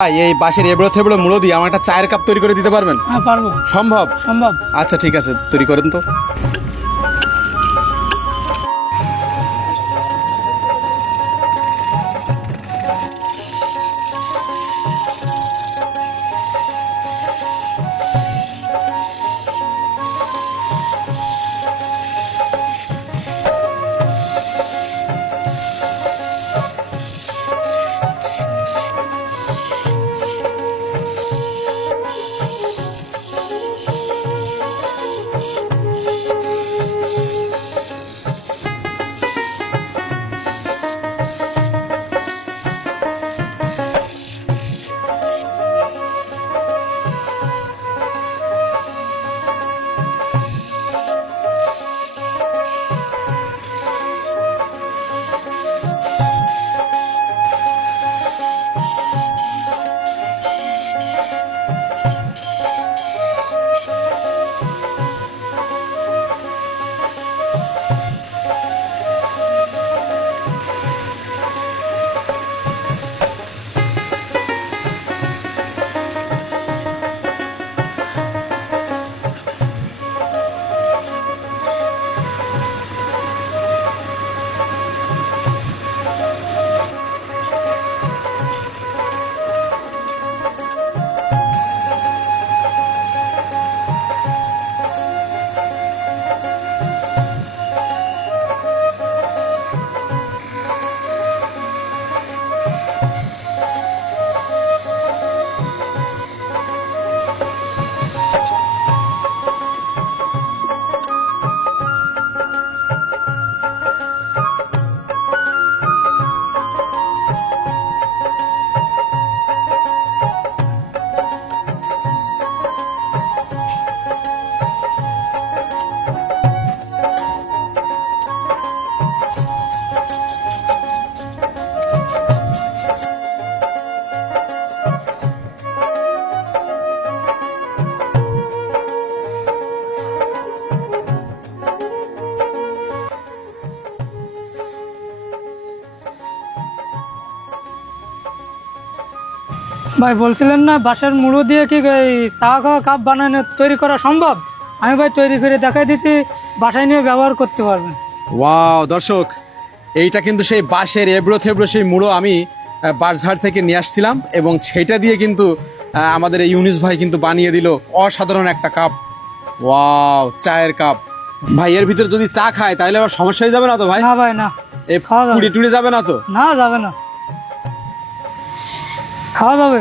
এই বাঁশের এবড়ো থেবড়ো মুড়ো দিয়ে আমার একটা চায়ের কাপ তৈরি করে দিতে পারবেন? হ্যাঁ পারব। সম্ভব? সম্ভব। আচ্ছা ঠিক আছে তৈরি করেন তো। ভাই বলছিলেন না বাঁশের মুড়ো দিয়ে কি এই চা খাওয়া কাপ বানানো তৈরি করা সম্ভব? আমি ভাই তৈরি করে দেখাই দিচ্ছি বাসায় নিয়ে ব্যবহার করতে পারবেন। ওয়াও দর্শক এইটা কিন্তু সেই বাঁশের এবড়ো থেবড়ো সেই মুড়ো আমি বাঁশঝাড় থেকে নিয়ে আসছিলাম এবং সেটা দিয়ে কিন্তু আমাদের এই ইউনিস ভাই কিন্তু বানিয়ে দিল অসাধারণ একটা কাপ ওয়াও চায়ের কাপ ভাই এর ভিতরে যদি চা খায় তাহলে আবার সমস্যা হয়ে যাবে না তো ভাই? না ভাই না। এ। পুড়ে টুড়ে যাবে না তো? না যাবে না। খাওয়া যাবে?